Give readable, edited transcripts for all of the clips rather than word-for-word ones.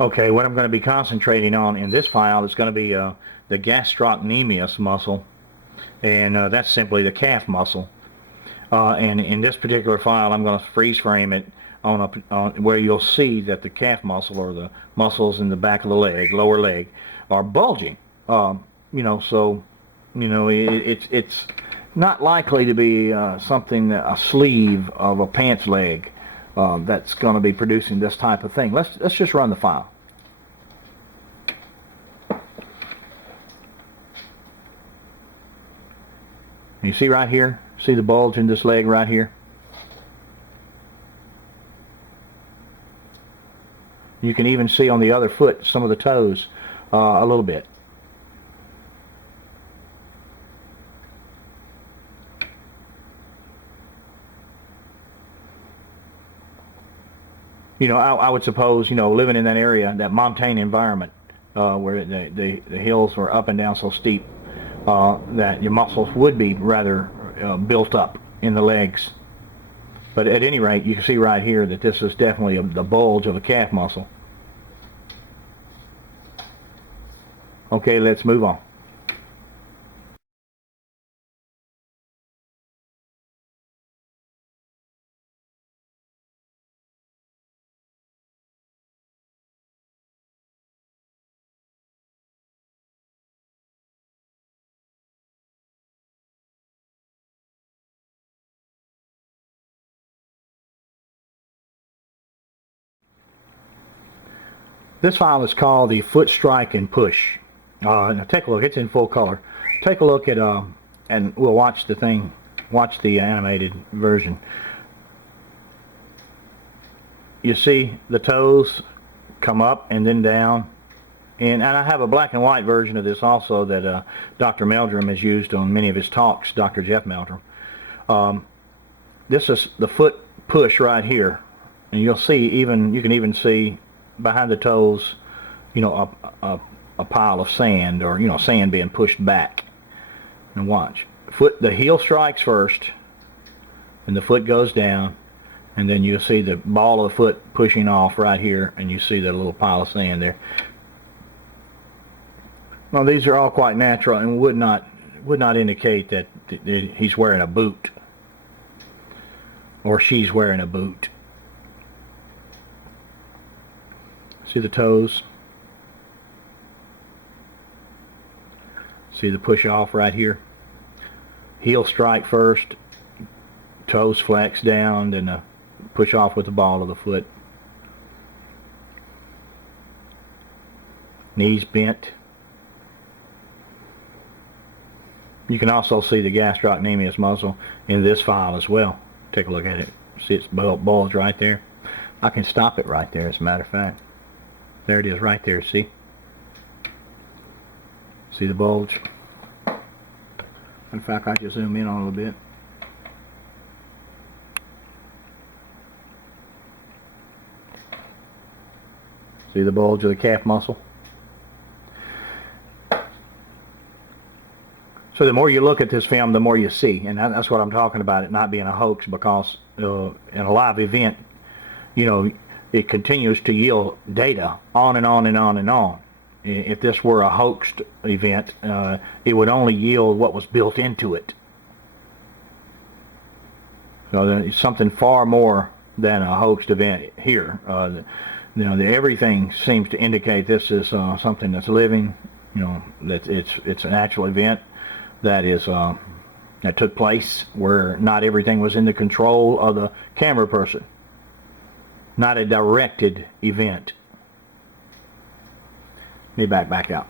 Okay, what I'm going to be concentrating on in this file is going to be the gastrocnemius muscle, and that's simply the calf muscle. And in this particular file, I'm going to freeze frame it on where you'll see that the calf muscle, or the muscles in the back of the leg, lower leg, are bulging. So it's not likely to be a sleeve of a pants leg that's going to be producing this type of thing. Let's just run the file. You see right here? See the bulge in this leg right here? You can even see on the other foot some of the toes a little bit. I would suppose, living in that area, that montane environment, where the hills were up and down so steep, that your muscles would be rather built up in the legs. But at any rate, you can see right here that this is definitely the bulge of a calf muscle. Okay, let's move on. This file is called the foot strike and push. Now take a look. It's in full color. Take a look at and we'll watch the animated version. You see the toes come up and then down, and I have a black and white version of this also that Dr. Meldrum has used on many of his talks, Dr. Jeff Meldrum. This is the foot push right here, and you can even see behind the toes, a pile of sand, or sand being pushed back. And watch, the heel strikes first, and the foot goes down, and then you'll see the ball of the foot pushing off right here, and you see that little pile of sand there. Well, these are all quite natural and would not indicate that he's wearing a boot or she's wearing a boot. See the toes? See the push off right here? Heel strike first, toes flex down, then push off with the ball of the foot. Knees bent. You can also see the gastrocnemius muscle in this file as well. Take a look at it. See its bulge right there? I can stop it right there, as a matter of fact. There it is right there, see? See the bulge? In fact, I just zoom in on a little bit. See the bulge of the calf muscle? So the more you look at this film, the more you see, and that's what I'm talking about, it not being a hoax, because in a live event, it continues to yield data on and on and on and on. If this were a hoaxed event, it would only yield what was built into it. So it's something far more than a hoaxed event here. Everything seems to indicate this is something that's living. That it's an actual event that took place, where not everything was in the control of the camera person. Not a directed event. Let me back out.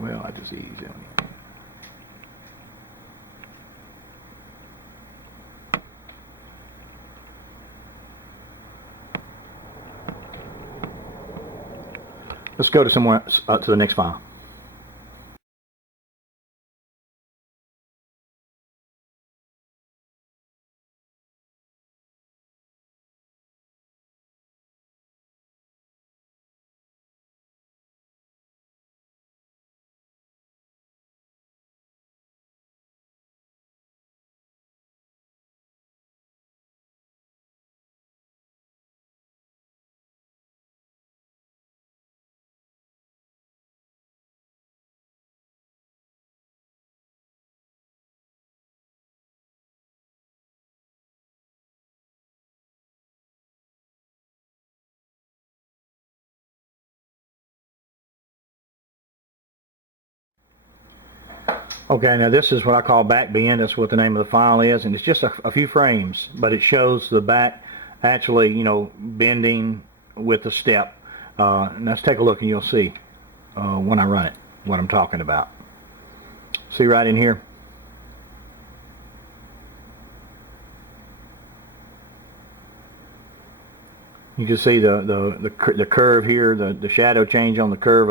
Well, I just ease on it. Let's go to to the next file. Okay, now this is what I call back bend. That's what the name of the file is, and it's just a few frames, but it shows the back actually, bending with the step. And let's take a look, and you'll see when I run it what I'm talking about. See right in here? You can see the curve here, the shadow change on the curve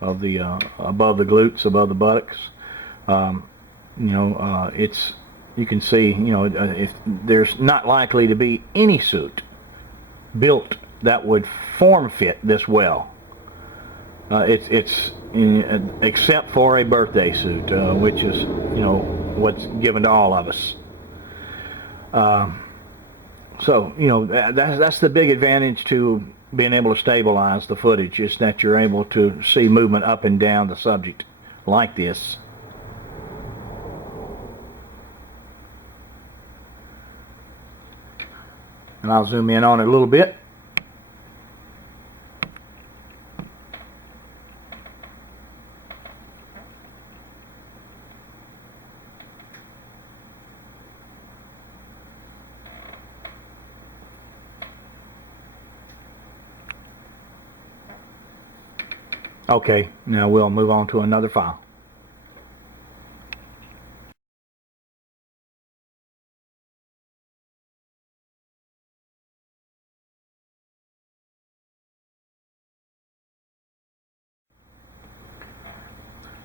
of the above the glutes, above the buttocks. It's, you can see, if there's not likely to be any suit built that would form fit this well. Except for a birthday suit, which is, what's given to all of us. So, that's the big advantage to being able to stabilize the footage, is that you're able to see movement up and down the subject like this. And I'll zoom in on it a little bit. Okay, now we'll move on to another file.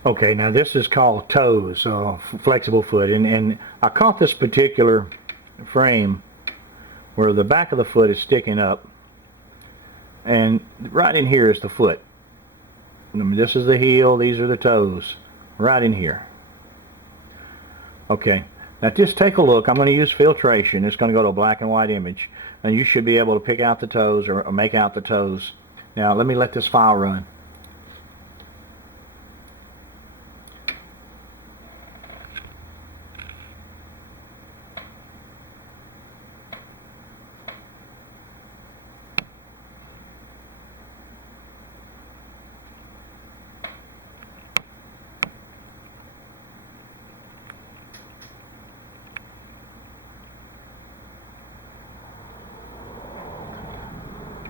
Okay, now this is called toes, flexible foot, and I caught this particular frame where the back of the foot is sticking up, and right in here is the foot. This is the heel, these are the toes, right in here. Okay, now just take a look. I'm going to use filtration. It's going to go to a black and white image, and you should be able to pick out the toes or make out the toes. Now let me let this file run.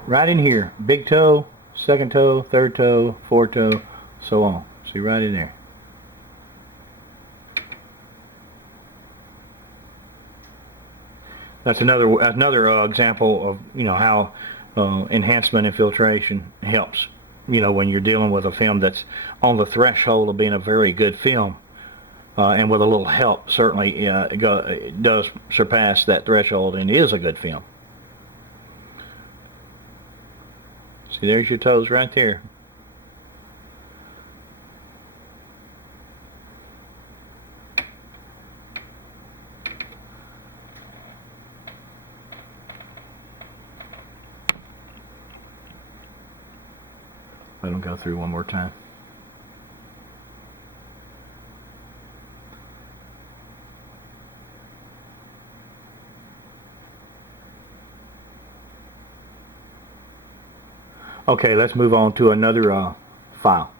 Right in here, big toe, second toe, third toe, fourth toe, so on. See, right in there. That's another example of how enhancement and filtration helps. When you're dealing with a film that's on the threshold of being a very good film, and with a little help, certainly it does surpass that threshold and is a good film. See, there's your toes right there. Let them go through one more time. Okay, let's move on to another file.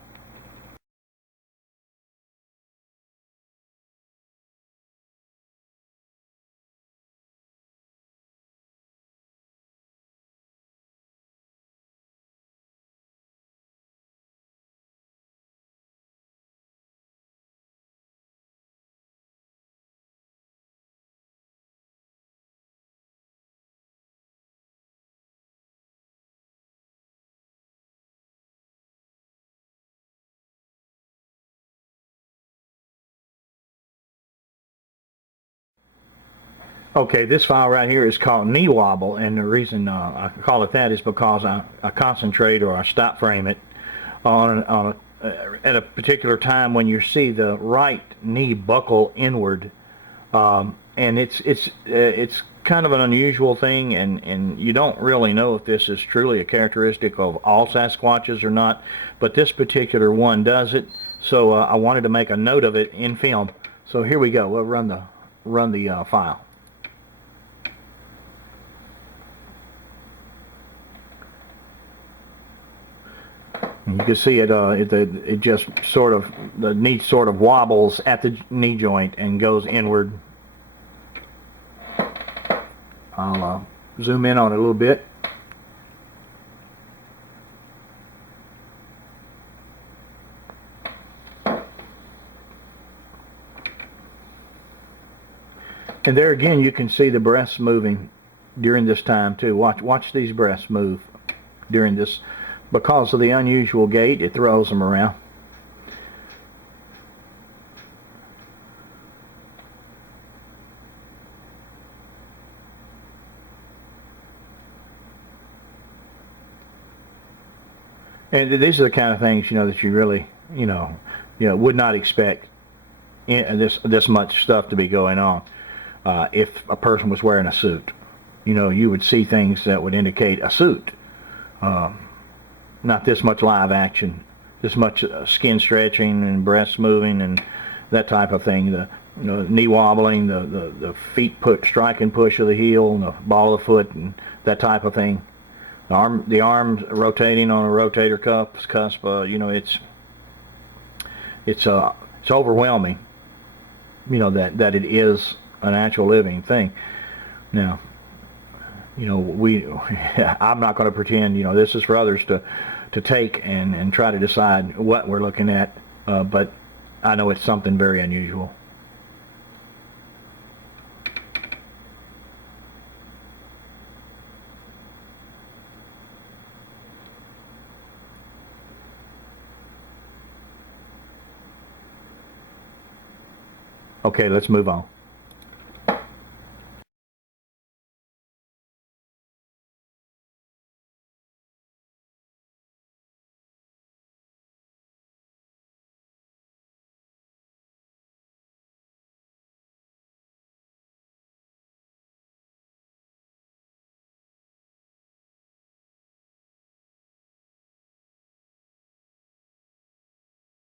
Okay, this file right here is called knee wobble, and the reason I call it that is because I concentrate, or I stop frame it at a particular time when you see the right knee buckle inward, and it's kind of an unusual thing, and you don't really know if this is truly a characteristic of all Sasquatches or not, but this particular one does it. So I wanted to make a note of it in film. So here we go. We'll run the file. And you can see it just sort of, the knee sort of wobbles at the knee joint and goes inward. I'll zoom in on it a little bit. And there again, you can see the breasts moving during this time too. Watch these breasts move during this. Because of the unusual gait, it throws them around. And these are the kind of things, that you really, would not expect this much stuff to be going on. If a person was wearing a suit, you would see things that would indicate a suit. Not this much live action, this much skin stretching and breasts moving and that type of thing. The knee wobbling, the feet strike and push of the heel, and the ball of the foot, and that type of thing. The arms rotating on a rotator cusp. It's overwhelming. That it is an actual living thing. Now, I'm not going to pretend, this is for others to take and try to decide what we're looking at, but I know it's something very unusual. Okay, let's move on.